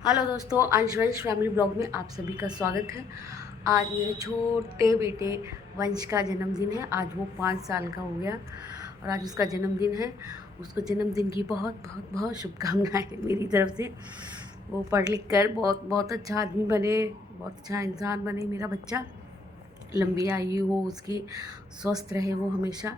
Hello दोस्तों, अंशवंश family blog में आप सभी का स्वागत है। आज मेरे छोटे बेटे वंश का जन्मदिन है। आज वो 5 साल का हो गया और आज उसका जन्मदिन है। उसको जन्मदिन की बहुत बहुत बहुत शुभकामनाएं मेरी तरफ से। वो पढ़ लिख कर बहुत बहुत अच्छा आदमी बने, बहुत अच्छा इंसान बने मेरा बच्चा। लंबी आयु हो उसकी, स्वस्थ रहे वो हमेशा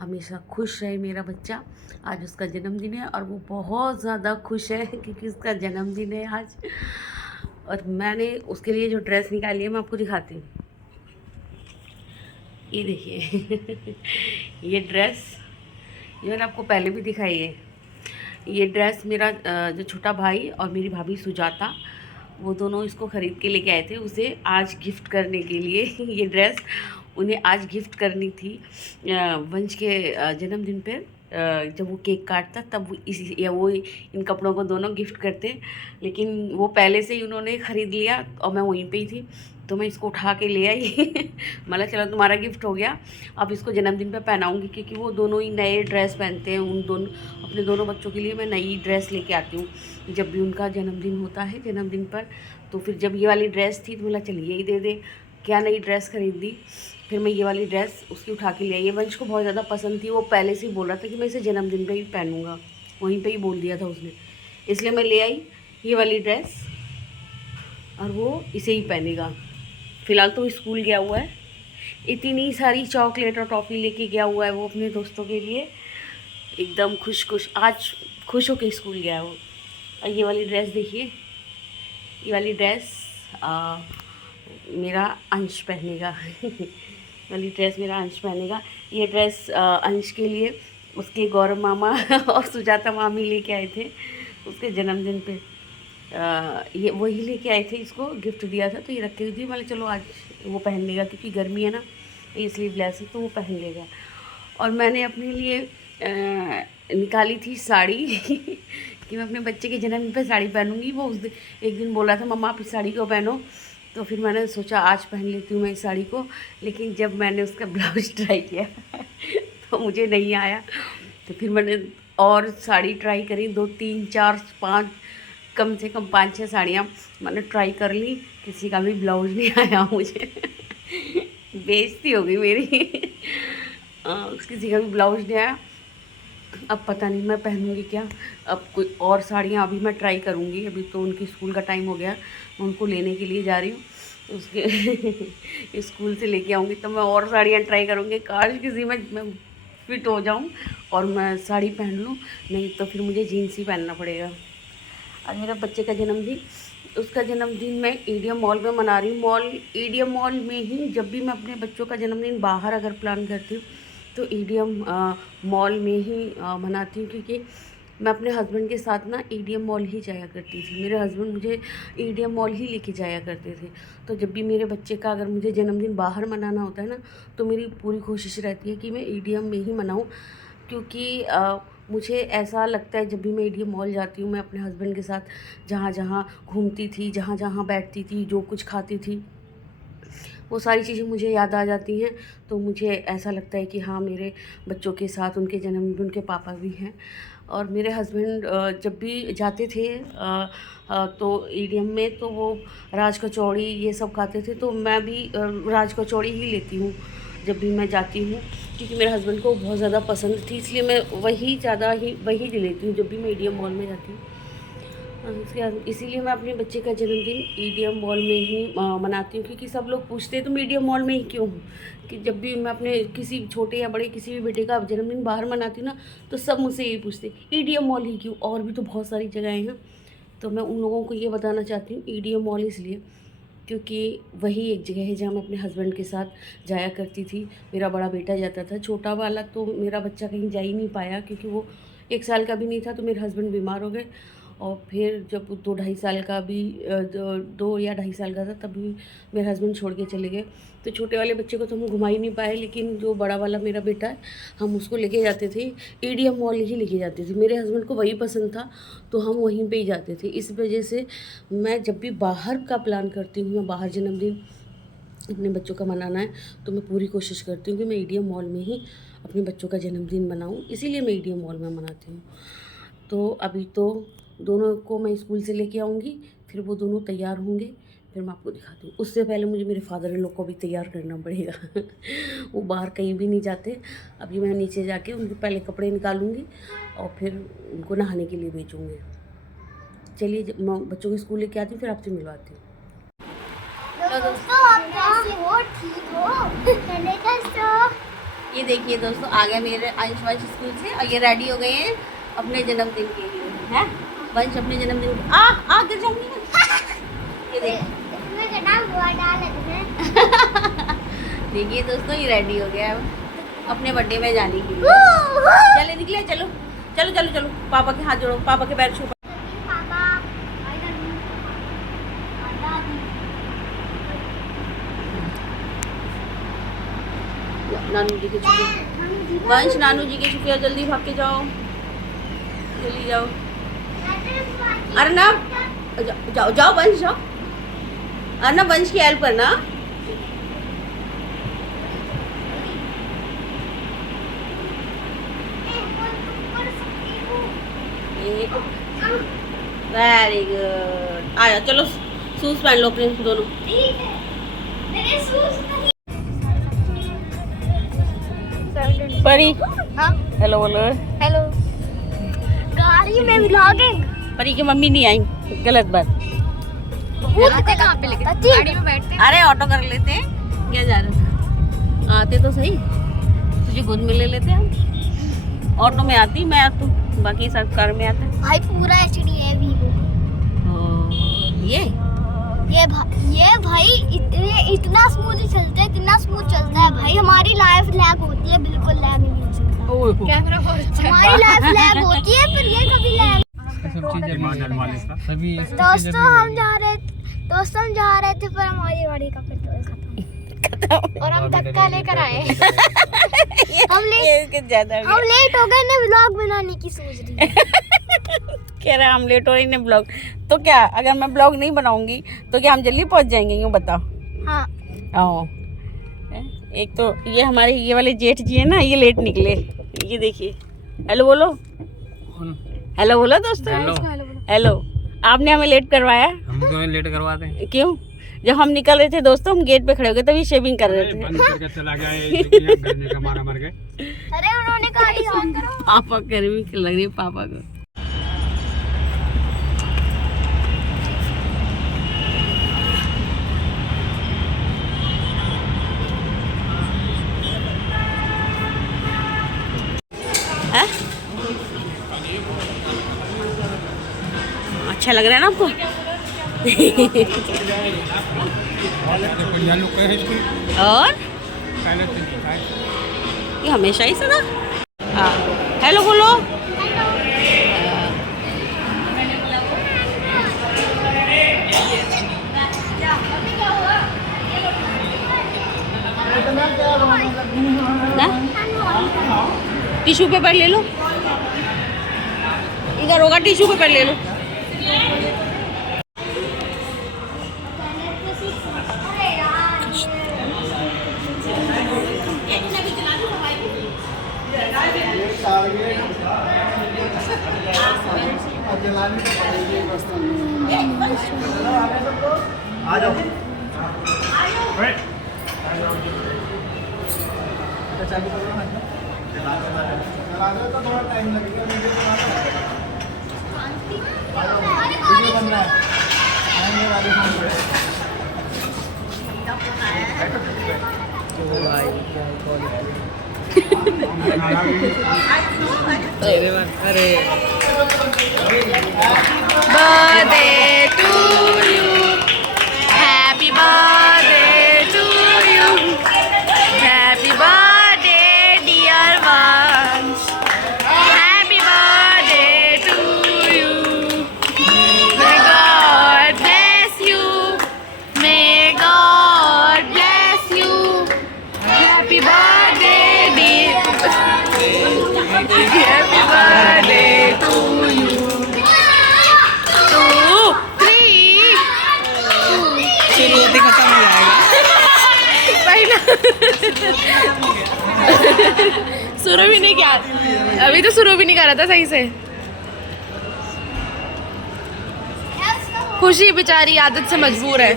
हमेशा खुश रहे मेरा बच्चा। आज उसका जन्मदिन है और वो बहुत ज़्यादा खुश है क्योंकि उसका जन्मदिन है आज। और मैंने उसके लिए जो ड्रेस निकाली है मैं आपको दिखाती हूँ। ये देखिए ये ड्रेस, ये मैंने आपको पहले भी दिखाई है। ये ड्रेस मेरा जो छोटा भाई और मेरी भाभी सुजाता, वो दोनों इसको ख़रीद के लेके आए थे उसे आज गिफ्ट करने के लिए। ये ड्रेस उन्हें आज गिफ्ट करनी थी वंश के जन्मदिन पे। जब वो केक काटता तब वो इसी या वो इन कपड़ों को दोनों गिफ्ट करते, लेकिन वो पहले से ही उन्होंने ख़रीद लिया और मैं वहीं पे ही थी, तो मैं इसको उठा के ले आई। मतलब चलो तुम्हारा गिफ्ट हो गया, अब इसको जन्मदिन पे पहनाऊँगी क्योंकि वो दोनों ही नए ड्रेस पहनते हैं। उन दोनों अपने दोनों बच्चों के लिए मैं नई ड्रेस लेके आती हूँ जब भी उनका जन्मदिन होता है। जन्मदिन पर तो फिर जब ये वाली ड्रेस थी तो बोला चलिए यही दे दे, क्या नई ड्रेस खरीद दी। फिर मैं ये वाली ड्रेस उसकी उठा के ले आई। ये वंश को बहुत ज़्यादा पसंद थी, वो पहले से ही बोल रहा था कि मैं इसे जन्मदिन पे ही पहनूंगा, वहीं पे ही बोल दिया था उसने, इसलिए मैं ले आई ये वाली ड्रेस और वो इसे ही पहनेगा। फ़िलहाल तो स्कूल गया हुआ है, इतनी सारी चॉकलेट और टॉफ़ी लेके गया हुआ है वो अपने दोस्तों के लिए, एकदम खुश खुश आज खुश होकर स्कूल गया है वो। और ये वाली ड्रेस देखिए, ये वाली ड्रेस मेरा अंश पहनेगा। ये वाली ड्रेस मेरा अंश पहनेगा। ये ड्रेस अंश के लिए उसके गौरव मामा और सुजाता मामी लेके आए थे उसके जन्मदिन पे। ये वही लेके आए थे, इसको गिफ्ट दिया था तो ये रखी हुई थी। मतलब चलो आज वो पहन लेगा क्योंकि गर्मी है ना, ये स्लीवलेस है तो वो पहन लेगा। और मैंने अपने लिए निकाली थी साड़ी कि मैं अपने बच्चे के जन्मदिन पे साड़ी पहनूंगी। वो एक दिन बोल रहा था मम्मा आप इस साड़ी को पहनो, तो फिर मैंने सोचा आज पहन लेती हूँ मैं इस साड़ी को। लेकिन जब मैंने उसका ब्लाउज ट्राई किया तो मुझे नहीं आया, तो फिर मैंने और साड़ी ट्राई करी, 2 3 4 5, कम से कम 5 6 साड़ियाँ मैंने ट्राई कर ली, किसी का भी ब्लाउज नहीं आया मुझे। बेइज्जती हो गई मेरी। किसी का भी ब्लाउज नहीं आया। अब पता नहीं मैं पहनूंगी क्या, अब कोई और साड़ियाँ अभी मैं ट्राई करूँगी। अभी तो उनकी स्कूल का टाइम हो गया, मैं उनको लेने के लिए जा रही हूँ, उसके स्कूल से लेके आऊँगी तो मैं और साड़ियाँ ट्राई करूँगी। काश किसी में मैं फिट हो जाऊँ और मैं साड़ी पहन लूँ, नहीं तो फिर मुझे जीन्स ही पहनना पड़ेगा। आज मेरा बच्चे का जन्मदिन, उसका जन्मदिन मैं ईडीएम मॉल में मना रही हूँ। ईडीएम मॉल में ही जब भी मैं अपने बच्चों का जन्मदिन बाहर अगर प्लान करती हूँ तो ईडीएम मॉल में ही मनाती हूँ, क्योंकि मैं अपने हस्बैंड के साथ ना ईडीएम मॉल ही जाया करती थी। मेरे हस्बैंड मुझे ईडीएम मॉल ही लेके जाया करते थे। तो जब भी मेरे बच्चे का अगर मुझे जन्मदिन बाहर मनाना होता है ना, तो मेरी पूरी कोशिश रहती है कि मैं ईडीएम में ही मनाऊँ, क्योंकि मुझे ऐसा लगता है जब भी मैं ईडीएम मॉल जाती हूँ मैं अपने हस्बैंड के साथ जहाँ जहाँ घूमती थी, जहाँ जहाँ बैठती थी, जो कुछ खाती थी, वो सारी चीज़ें मुझे याद आ जाती हैं। तो मुझे ऐसा लगता है कि हाँ, मेरे बच्चों के साथ उनके जन्मदिन उनके पापा भी हैं। और मेरे हस्बैंड जब भी जाते थे तो ईडीएम में तो वो राज कचौड़ी ये सब खाते थे, तो मैं भी राज कचौड़ी ही लेती हूँ जब भी मैं जाती हूँ, क्योंकि मेरे हस्बैंड को बहुत ज़्यादा पसंद थी, इसलिए मैं वही ले लेती हूँ जब भी मैं ईडीएम मॉल में जाती हूँ। उसके बाद इसीलिए मैं अपने बच्चे का जन्मदिन ईडीएम मॉल में ही मनाती हूँ, क्योंकि सब लोग पूछते हैं तुम ईडीएम मॉल में ही क्यों हो। कि जब भी मैं अपने किसी छोटे या बड़े किसी भी बेटे का जन्मदिन बाहर मनाती हूँ ना, तो सब मुझसे यही पूछते ईडीएम मॉल ही क्यों, और भी तो बहुत सारी जगहें हैं। तो मैं उन लोगों को ये बताना चाहती हूँ ईडीएम मॉल इसलिए क्योंकि वही एक जगह है जहाँ मैं अपने हस्बैंड के साथ जाया करती थी। मेरा बड़ा बेटा जाता था, छोटा वाला तो मेरा बच्चा कहीं जा ही नहीं पाया क्योंकि वो 1 साल का भी नहीं था, तो मेरे हस्बैंड बीमार हो गए। और फिर जब 2 ढाई साल का भी 2 या ढाई साल का था तभी मेरे हस्बैंड छोड़ के चले गए। तो छोटे वाले बच्चे को तो हम घुमा ही नहीं पाए, लेकिन जो बड़ा वाला मेरा बेटा है हम उसको लेके जाते थे, ईडीएम मॉल ही लेके जाते थे। मेरे हस्बैंड को वही पसंद था तो हम वहीं पे ही जाते थे। इस वजह से मैं जब भी बाहर का प्लान करती हूँ, मैं बाहर जन्मदिन अपने बच्चों का मनाना है, तो मैं पूरी कोशिश करती हूँ कि मैं ईडीएम मॉल में ही अपने बच्चों का जन्मदिन मनाऊँ, इसीलिए मैं ईडीएम मॉल में मनाती हूँ। तो अभी तो दोनों को मैं स्कूल से लेके आऊँगी, फिर वो दोनों तैयार होंगे, फिर मैं आपको दिखाती हूँ। उससे पहले मुझे मेरे फादर इन लोग को भी तैयार करना पड़ेगा वो बाहर कहीं भी नहीं जाते। अभी मैं नीचे जाके उनके पहले कपड़े निकालूंगी और फिर उनको नहाने के लिए भेजूँगी। चलिए मैं बच्चों के स्कूल लेके आती हूँ, फिर आपसे मिलवाती हूँ। ये देखिए दोस्तों, आ गया मेरे अंश वंश स्कूल से और ये रेडी हो गए हैं अपने जन्मदिन के लिए। हैं वंश अपने जन्मदिन आ गिर जाऊंगी ये देखिए दोस्तों, ये रेडी हो गया है अपने बर्थडे में जाने के लिए। चले निकले, चलो चलो चलो चलो, पापा के हाथ जोड़ो, पापा के पैर छू। नानू जी के छुट्टी, वंश नानू जी की छुट्टियाँ, जल्दी भाग के जाओ, जल्दी जाओ। अरे ना जाओ जाओ वंश जाओ, अरे ना वंश की हेल्प करना। वेरी गुड, आ जाओ, चलो शूज पहन लो अपने दोनों। परी हाँ हेलो बोलो। हेलो, गाड़ी में व्लॉगिंग। परी की मम्मी नहीं आई, गलत बात। कहाँ पे लेके गाड़ी में बैठते? अरे ऑटो कर लेते हैं, क्या जा रहा था, आते तो सही, तुझे गोद में ले लेते हैं। ऑटो में आती मैं, तो बाकी सब कार में आते भाई। पूरा एचडी है वीवो। ये भाई इतना स्मूथ चलता है, इतना स्मूथ चलता है भाई। हमारी लाइफ लैग होती है, बिल्कुल लैग नहीं हो सकता। कैमरा बहुत अच्छा, हमारी लाइफ लैग होती है, फिर ये कभी लैग। दोस्तों हम जा रहे थे पर हमारी गाड़ी का पेट्रोल खत्म और हम धक्का लेकर आए। हम लेट हो गए ने व्लॉग बनाने की सोच रही है। कह रहा हम लेट हो रही ने ब्लॉग, तो क्या अगर मैं ब्लॉग नहीं बनाऊंगी तो क्या हम जल्दी पहुंच जाएंगे, यूँ बताओ। हाँ आओ, एक तो ये हमारे ये वाले जेठ जी है ना, ये लेट निकले। ये देखिए, हेलो बोलो, हेलो बोलो दोस्तों, हेलो। आपने हमें लेट करवाया, हमको लेट करवाते हैं क्यों? जब हम निकल रहे थे दोस्तों, हम गेट पे खड़े हो गए, तभी शेविंग कर रहे थे। चला गया मारा मर गए। अरे उन्होंने कहा पापा गर्मी लग रही है पापा को। अच्छा लग रहा है ना आपको? और ये हमेशा ही सुना। हेलो बोलो, टिश्यू पेपर ले लो, इधर होगा टिश्यू पेपर ले लो। आ जाओ, तो थोड़ा टाइम लगेगा, अरे birthday to you, happy birthday to you, happy birthday dear Vansh, happy birthday to you, may God bless you, may God bless you, happy birthday dear, happy birthday to you. 2 3 शुरू होते खत्म हो जाएगा पहला। शुरू भी नहीं किया, अभी तो शुरू भी नहीं कर रहा था सही से। खुशी बेचारी आदत से मजबूर है।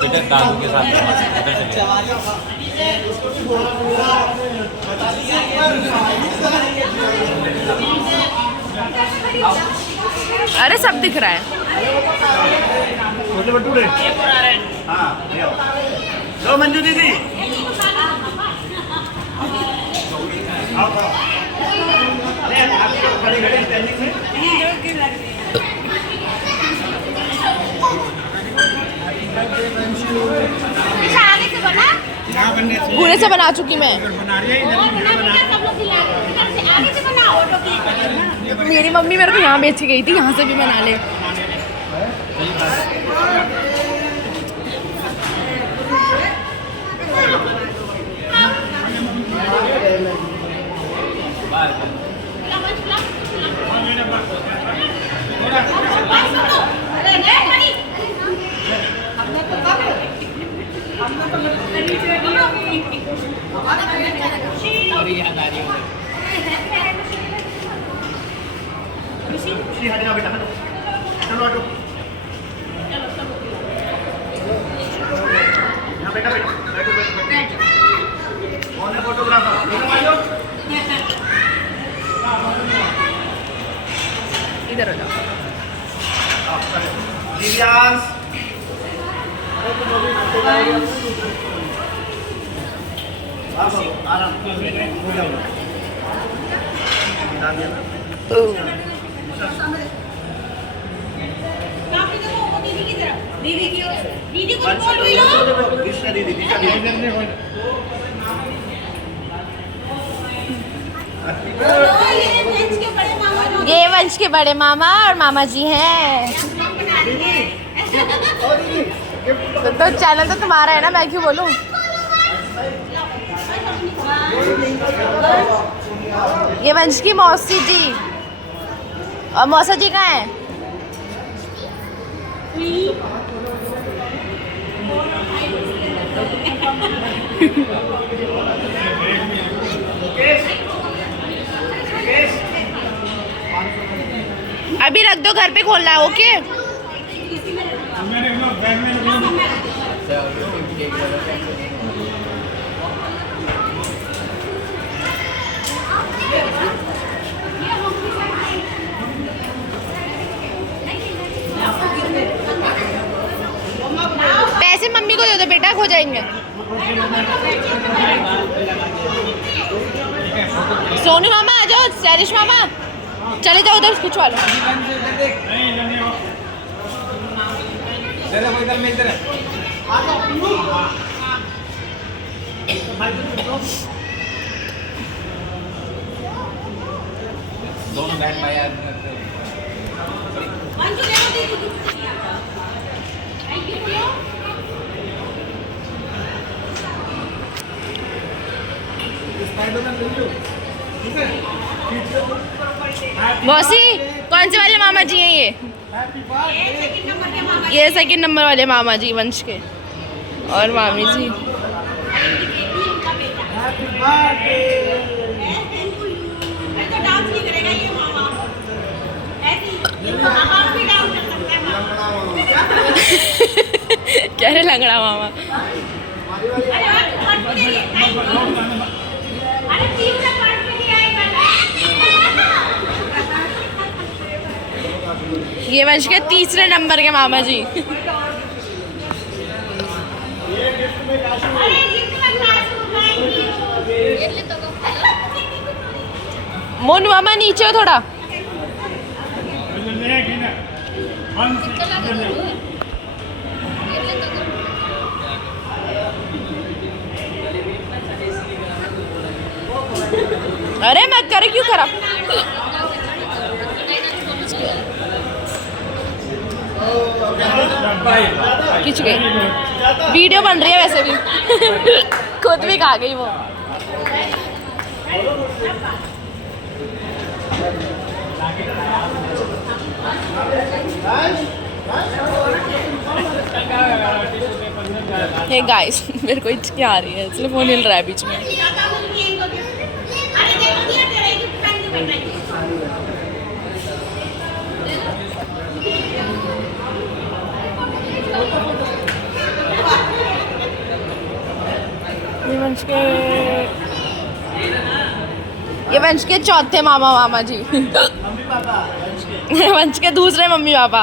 बेटा दादू के साथ अरे सब दिख रहा है। लो मंजू दीदी पूरे से बना चुकी मैं। मेरी मम्मी मेरे को यहाँ बेच के गई थी, यहाँ से भी बना ले। बेटा चलो ऑटो बेटा बेटा कौन है फोटोग्राफर? इधर हो जाओ। दिव्यांश आराम दीदी को बोल लो कृष्णा दीदी ये वंश के बड़े मामा और मामा जी हैं। तो चैनल तो तुम्हारा है ना, मैं क्यों बोलूं। ये वंश की मौसी जी और मौसा जी कहाँ हैं? अभी रख दो, घर पे खोलना है। ओके पैसे मम्मी को दे दो बेटा, खो जाएंगे। सोनू मामा आ जाओ, स्टाइलिश मामा चले जाओ उधर, कुछ वालों। दोनों बैठ पाया। मौसी कौन से वाले मामा जी हैं ये सेकंड नंबर वाले मामा जी वंश के, और मामी जी। कह रहे लंगड़ा मामा। ये वंश के तीसरे नंबर के मामा जी। मोनू मामा नीचे हो थोड़ा। अरे मत करे, क्यों करा। खिंच गई, वीडियो बन रही है वैसे भी। खुद भी खा गई वो। हे गाइस, मेरे को हिचकी आ रही है इसलिए फोन हिल रहा है बीच में। ये वंश के चौथे मामा मामा जी। मम्मी पापा वंश के दूसरे मम्मी पापा।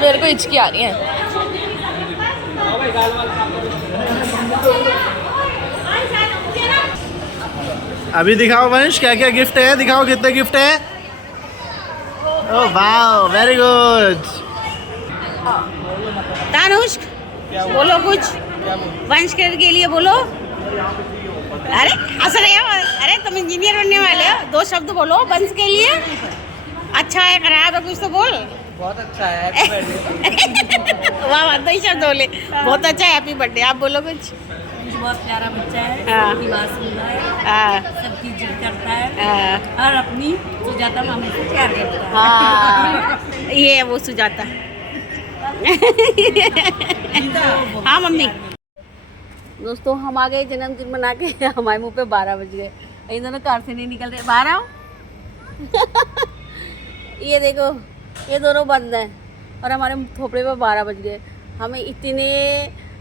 मेरे को हिचकी आ रही है। अभी दिखाओ वंश क्या क्या गिफ्ट है, दिखाओ कितने गिफ्ट है। Oh wow very good. Tanushk बोलो कुछ, वंश के लिए बोलो। अरे हंस रहे हो, अरे तुम इंजीनियर बनने वाले हो, दो शब्द बोलो वंश के लिए। अच्छा है, खराब है, कुछ तो बोल। बहुत अच्छा है, वाह वाह, दो ही शब्द बोले, बहुत अच्छा है, हैप्पी बर्थडे। आप बोलो कुछ। बहुत प्यारा बच्चा है, हाँ। सबकी बात सुनता है, हाँ सबकी इज्जत करता है हाँ और अपनी सुजाता मामी से प्यार करता है। हाँ, ये है वो सुजाता। हाँ मम्मी। दोस्तों हम आ गए जन्मदिन मना के, हमारे मुंह पे 12 बज गए। इन दोनों कार से नहीं निकल रहे। 12 ये देखो, ये दोनों बंद हैं और हमारे थोपड़े पे 12 बज गए। हमें इतने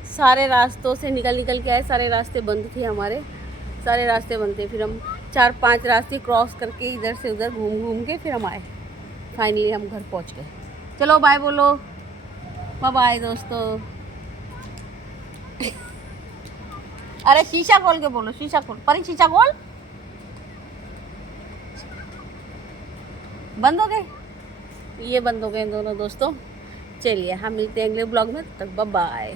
सारे रास्तों से निकल के आए, सारे रास्ते बंद थे, हमारे सारे रास्ते बंद थे। फिर हम 4-5 रास्ते क्रॉस करके इधर से उधर घूम के फिर हम आए। फाइनली हम घर पहुंच गए। चलो बाय बोलो, बाय बाय दोस्तों। अरे शीशा खोल के बोलो, शीशा खोल, परी शीशा खोल। बंद हो गए, ये बंद हो गए दोनों दोस्तों। चलिए हम मिलते हैं अगले ब्लॉग में, तब तक बाय बाय।